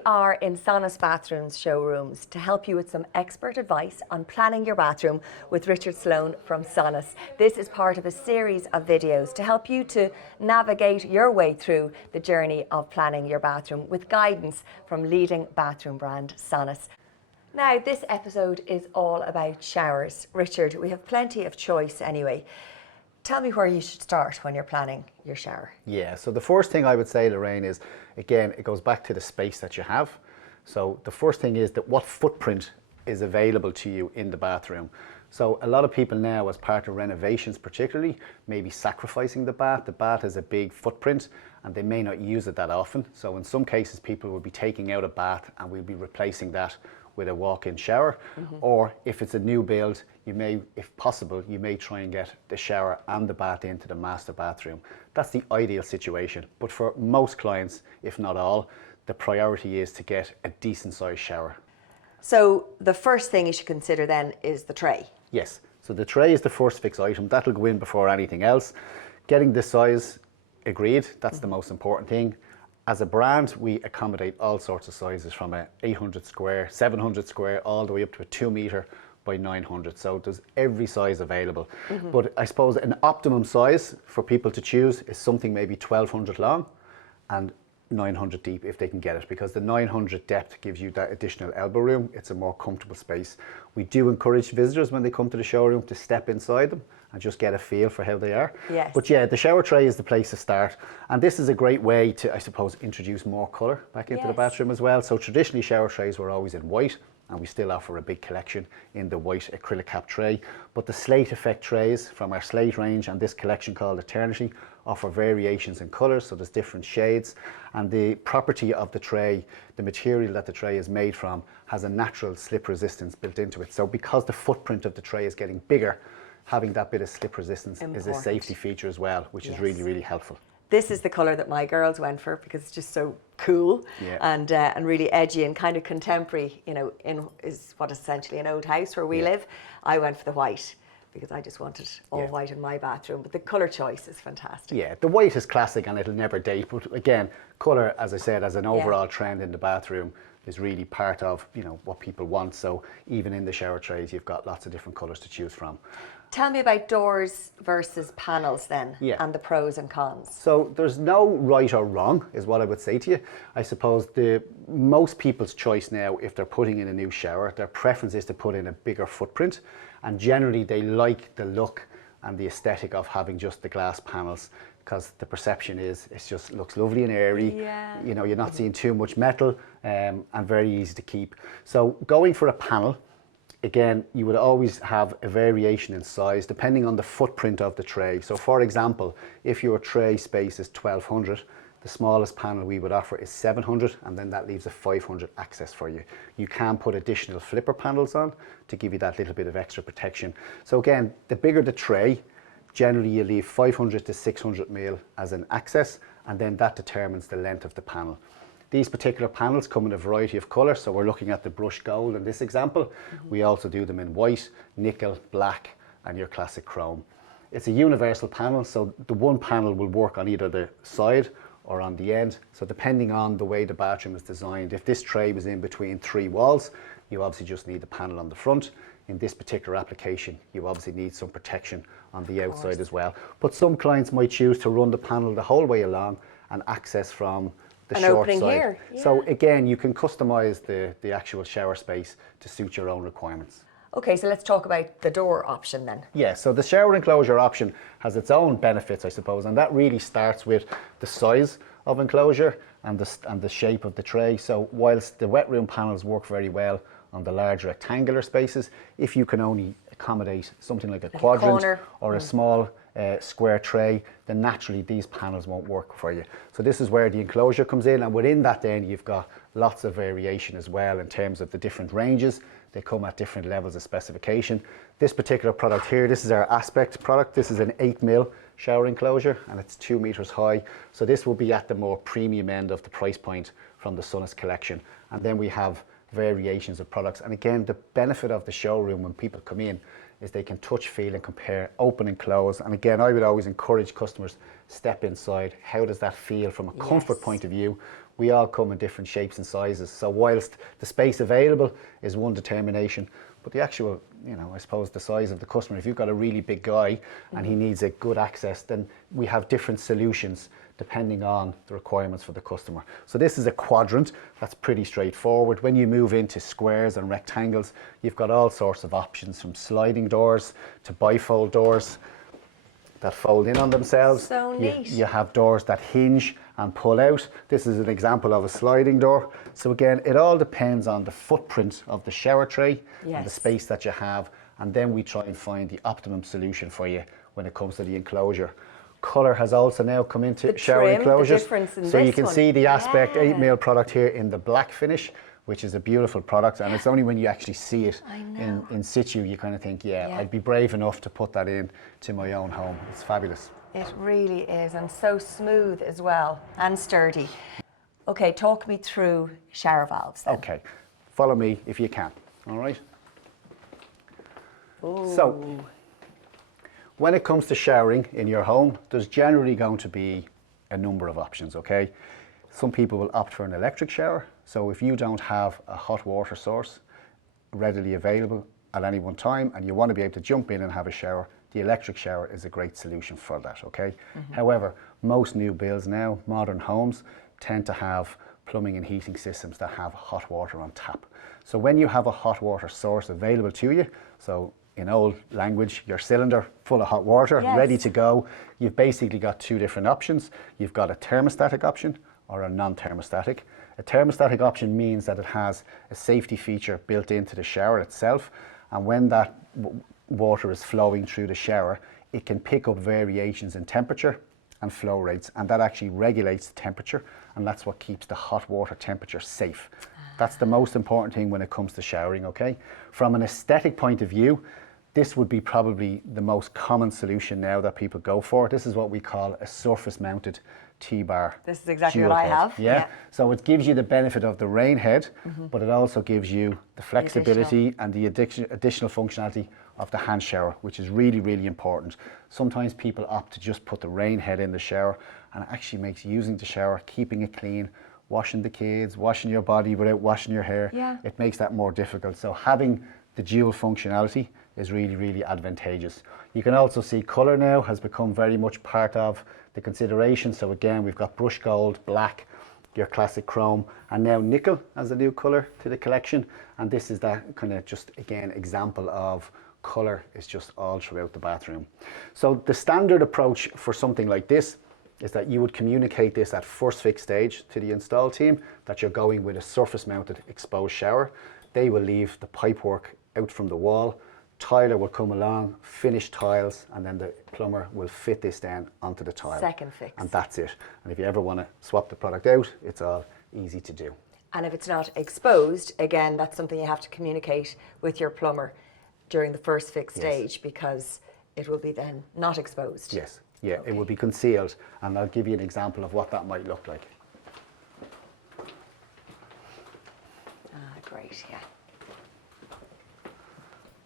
We are in SONAS Bathrooms Showrooms to help you with some expert advice on planning your bathroom with Richard Sloan from SONAS. This is part of a series of videos to help you to navigate your way through the journey of planning your bathroom with guidance from leading bathroom brand SONAS. Now, this episode is all about showers. Richard, we have plenty of choice anyway. Tell me where you should start when you're planning your shower. Yeah, so the first thing I would say, Lorraine, is, again, it goes back to the space that you have. So the first thing is that what footprint is available to you in the bathroom. So a lot of people now, as part of renovations particularly, may be sacrificing the bath. The bath has a big footprint and they may not use it that often. So in some cases, people will be taking out a bath and we'll be replacing that with a walk-in shower. Or if it's a new build, you may, if possible, you may try and get the shower and the bath into the master bathroom. That's the ideal situation. But for most clients, if not all, the priority is to get a decent sized shower. So the first thing you should consider then is the tray. Yes, so the tray is the first fixed item. That'll go in before anything else. Getting the size agreed, that's the most important thing. As a brand, we accommodate all sorts of sizes, from a 800 square, 700 square, all the way up to a 2 metre by 900. So there's every size available. But I suppose an optimum size for people to choose is something maybe 1200 long and 900 deep if they can get it, because the 900 depth gives you that additional elbow room. It's a more comfortable space. We do encourage visitors when they come to the showroom to step inside them and just get a feel for how they are. Yes. But yeah, the shower tray is the place to start. And this is a great way to, I suppose, introduce more colour back into the bathroom as well. So traditionally shower trays were always in white, and we still offer a big collection in the white acrylic cap tray. But the slate effect trays from our slate range and this collection called Eternity offer variations in colours, so there's different shades. And the property of the tray, the material that the tray is made from, has a natural slip resistance built into it. So because the footprint of the tray is getting bigger, having that bit of slip resistance is a safety feature as well, which is really, really helpful. This is the colour that my girls went for because it's just so cool and really edgy and kind of contemporary, you know, is what is essentially an old house where we live. I went for the white because I just wanted all white in my bathroom, but the colour choice is fantastic. Yeah, the white is classic and it'll never date, but again, colour, as I said, as an overall trend in the bathroom, is really part of, you know, what people want. So even in the shower trays, you've got lots of different colours to choose from. Tell me about doors versus panels then, and the pros and cons. So there's no right or wrong, is what I would say to you. I suppose most people's choice now, if they're putting in a new shower, their preference is to put in a bigger footprint, and generally they like the look and the aesthetic of having just the glass panels, because the perception is it just looks lovely and airy. You know, you're not seeing too much metal, and very easy to keep. So going for a panel, again, you would always have a variation in size depending on the footprint of the tray. So for example, if your tray space is 1200, the smallest panel we would offer is 700, and then that leaves a 500 access for you. You can put additional flipper panels on to give you that little bit of extra protection. So again, the bigger the tray, generally you leave 500 to 600 mil as an access, and then that determines the length of the panel. These particular panels come in a variety of colours, so we're looking at the brushed gold in this example. We also do them in white, nickel, black, and your classic chrome. It's a universal panel, so the one panel will work on either the side or on the end. So depending on the way the bathroom is designed, if this tray was in between 3 walls, you obviously just need the panel on the front. In this particular application, you obviously need some protection on the outside as well. But some clients might choose to run the panel the whole way along and access from the short side. Here. So again, you can customize the actual shower space to suit your own requirements. Okay, so let's talk about the door option then. Yeah, so the shower enclosure option has its own benefits, I suppose, and that really starts with the size of enclosure and the shape of the tray. So whilst the wet room panels work very well on the large rectangular spaces, if you can only accommodate something like a quadrant or a small square tray, then naturally these panels won't work for you. So this is where the enclosure comes in, and within that then you've got lots of variation as well in terms of the different ranges. They come at different levels of specification. This particular product here, this is our Aspect product. This is an 8 mil shower enclosure and it's 2 meters high. So this will be at the more premium end of the price point from the SONAS collection. And then we have variations of products. And again, the benefit of the showroom when people come in is they can touch, feel and compare, open and close. And again, I would always encourage customers, step inside. How does that feel from a comfort point of view? We all come in different shapes and sizes. So whilst the space available is one determination, but the actual, you know, I suppose the size of the customer, if you've got a really big guy and he needs a good access, then we have different solutions depending on the requirements for the customer. So this is a quadrant. That's pretty straightforward. When you move into squares and rectangles, you've got all sorts of options, from sliding doors to bifold doors that fold in on themselves. So neat. You have doors that hinge and pull out. This is an example of a sliding door. So again, it all depends on the footprint of the shower tray and the space that you have, and then we try and find the optimum solution for you when it comes to the enclosure. Colour has also now come into the shower trim, enclosures. The difference in so this you can one. see the Aspect 8mm product here in the black finish, which is a beautiful product, and it's only when you actually see it in situ you kind of think, I'd be brave enough to put that in to my own home. It's fabulous. It really is, and so smooth as well, and sturdy. Okay, talk me through shower valves then. Okay, follow me if you can, all right? Ooh. So, when it comes to showering in your home, there's generally going to be a number of options, okay? Some people will opt for an electric shower. So if you don't have a hot water source readily available at any one time and you want to be able to jump in and have a shower, the electric shower is a great solution for that, okay? However, most new builds now, modern homes, tend to have plumbing and heating systems that have hot water on tap. So when you have a hot water source available to you, so in old language, your cylinder full of hot water, ready to go, you've basically got two different options. You've got a thermostatic option or a non-thermostatic. A thermostatic option means that it has a safety feature built into the shower itself, and when that water is flowing through the shower, it can pick up variations in temperature and flow rates, and that actually regulates the temperature, and that's what keeps the hot water temperature safe. That's the most important thing when it comes to showering, okay? From an aesthetic point of view, this would be probably the most common solution now that people go for. This is what we call a surface mounted T-bar. This is exactly what I have. Yeah. So it gives you the benefit of the rain head, but it also gives you the flexibility and the additional functionality of the hand shower, which is really, really important. Sometimes people opt to just put the rain head in the shower, and it actually makes using the shower, keeping it clean, washing the kids, washing your body without washing your hair, it makes that more difficult. So having the dual functionality is really, really advantageous. You can also see colour now has become very much part of the consideration. So again, we've got brush gold, black, your classic chrome, and now nickel as a new colour to the collection. And this is that kind of just, again, example of colour is just all throughout the bathroom. So the standard approach for something like this is that you would communicate this at first fix stage to the install team that you're going with a surface mounted exposed shower. They will leave the pipework out from the wall. Tiler will come along, finish tiles, and then the plumber will fit this down onto the tile. Second fix. And that's it. And if you ever want to swap the product out, it's all easy to do. And if it's not exposed, again, that's something you have to communicate with your plumber during the first fix stage, because it will be then not exposed. Yes, yeah, it will be concealed. And I'll give you an example of what that might look like. Great, yeah.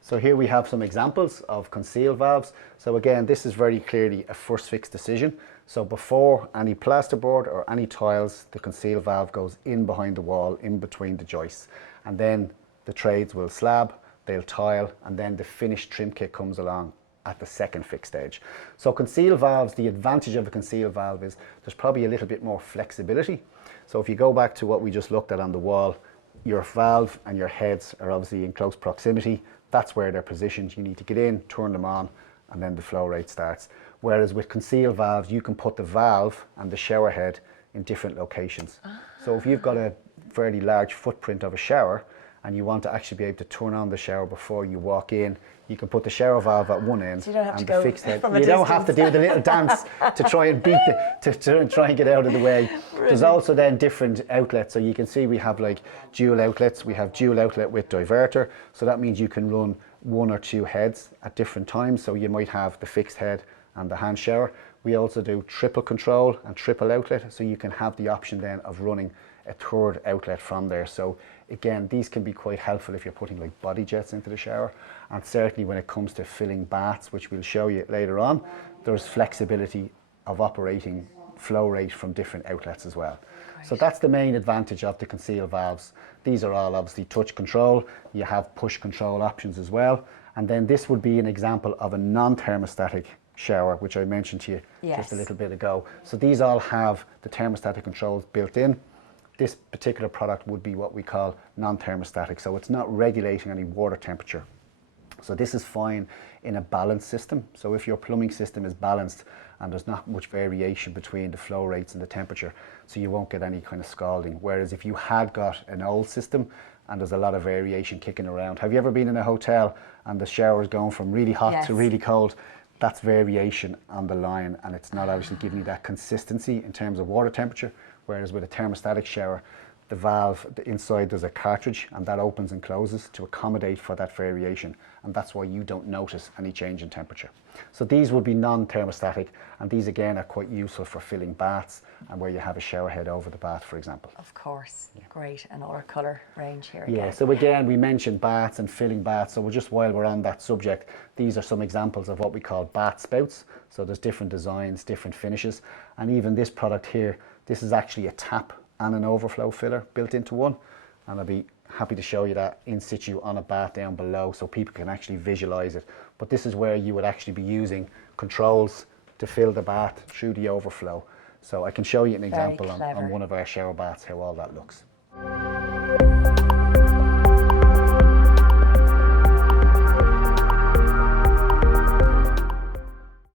So here we have some examples of concealed valves. So again, this is very clearly a first fix decision. So before any plasterboard or any tiles, the concealed valve goes in behind the wall, in between the joists. And then the trades will slab, they'll tile, and then the finished trim kit comes along at the second fix stage. So concealed valves, the advantage of a concealed valve is there's probably a little bit more flexibility. So if you go back to what we just looked at on the wall, your valve and your heads are obviously in close proximity. That's where they're positioned. You need to get in, turn them on, and then the flow rate starts. Whereas with concealed valves, you can put the valve and the shower head in different locations. So if you've got a fairly large footprint of a shower and you want to actually be able to turn on the shower before you walk in, you can put the shower valve at one end, so you don't have and to the go fixed head. from a You don't have to do the little dance to try and beat to try and get out of the way. There's also then different outlets. So you can see we have like dual outlets. We have dual outlet with diverter. So that means you can run one or two heads at different times. So you might have the fixed head and the hand shower. We also do triple control and triple outlet, so you can have the option then of running a third outlet from there. So again, these can be quite helpful if you're putting like body jets into the shower, and certainly when it comes to filling baths, which we'll show you later on, there's flexibility of operating flow rate from different outlets as well. So that's the main advantage of the concealed valves. These are all obviously touch control. You have push control options as well. And then this would be an example of a non-thermostatic shower, which I mentioned to you just a little bit ago. So these all have the thermostatic controls built in. This particular product would be what we call non-thermostatic. So it's not regulating any water temperature. So this is fine in a balanced system. So if your plumbing system is balanced and there's not much variation between the flow rates and the temperature, so you won't get any kind of scalding. Whereas if you had got an old system and there's a lot of variation kicking around. Have you ever been in a hotel and the shower's going from really hot to really cold? That's variation on the line, and it's not obviously giving you that consistency in terms of water temperature. Whereas with a thermostatic shower, the valve, the inside, there's a cartridge, and that opens and closes to accommodate for that variation, and that's why you don't notice any change in temperature. So these would be non-thermostatic, and these again are quite useful for filling baths and where you have a shower head over the bath, for example. Of course, great, and our colour range here again. Yeah, so again, we mentioned baths and filling baths, so just while we're on that subject, these are some examples of what we call bath spouts. So there's different designs, different finishes, and even this product here, this is actually a tap and an overflow filler built into one, and I'll be happy to show you that in situ on a bath down below so people can actually visualize it. But this is where you would actually be using controls to fill the bath through the overflow. So I can show you an example on one of our shower baths how all that looks.